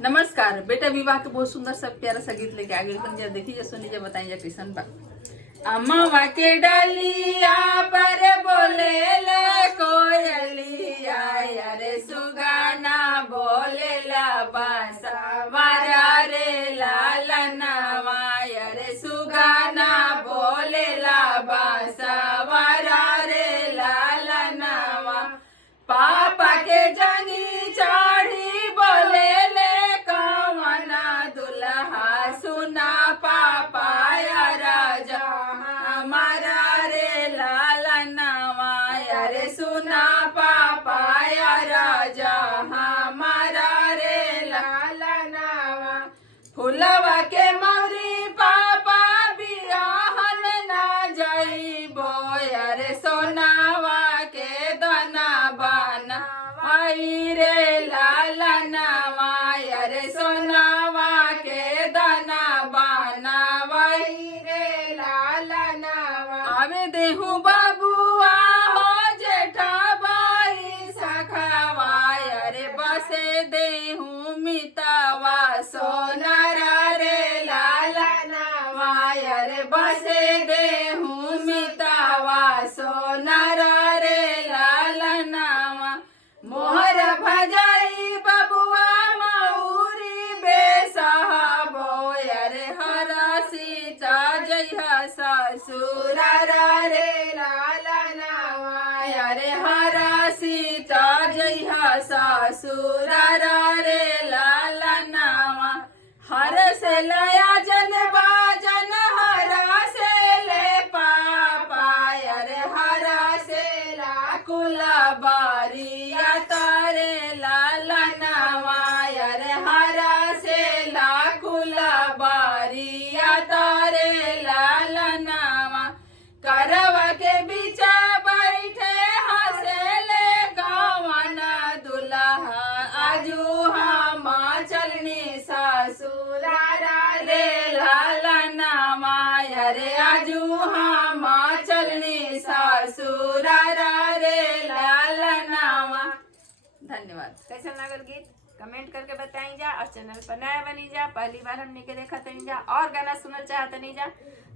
नमस्कार बेटा, विवाह के बहुत सुंदर सा प्यारा सा गीत लेके आगे जा देखिए, सुनिए, बताइए किशन बा। अम्मा के डलिया पर बोले ले कोयलिया, अरे सुगाना बोले ला बासा वारा रे लालनवा, अरे सुगाना बोले ला बासा वारा रे लालनवा। पापा के जंगी चढ़ी बोले ले कवना दुल्हा, सुना पापा या राजा हमारा रे लालनवा, अरे सुना पापा या राजा हमारा रे लालनवा। फुलवा के मौरी पापा बियाहन ना जाइबो, अरे सोनावा के दाना बाना वाई रे लालनवा, अरे सोनावा के दाना बाना वाई रे लालनवा। आवे देहू बाबुआ हो जेठा बाई सखावा, अरे बसे देहू मितावा सोनारा रे लालनवा, अरे बसे देहू मितावा सोनारा रे लालनवा। मोहर भजाई बबुआ मऊरी बेसहाबो, अरे हरा सीता जइहा ससुरारा रे लालनवा, अरे हरा सीता जइहा ससुरारा रे लालनवा। हर से लया जन बाजन हरा से ले पापा, अरे हरा से ला कुला बारिया तारे लालनवा, अरे हरा से ला कुला बारिया तारे लालनवा। करवा के बीचा बैठे हंसे ले गवना दुल्हा, आजू हम चलनी ससुरारा रे लालनवा, अरे आजू हम चलनी ससुरारा रे लालनवा। धन्यवाद। कैसा लागल गीत कमेंट करके बताई जा, और चैनल पर नया बनी जा, पहली बार हमने के देखा तनी जा, और गाना सुनल चाहतनी जा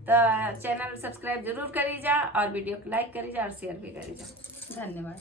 तो चैनल सब्सक्राइब जरूर करी जा, और वीडियो को लाइक करी जा और शेयर भी करी जा। धन्यवाद।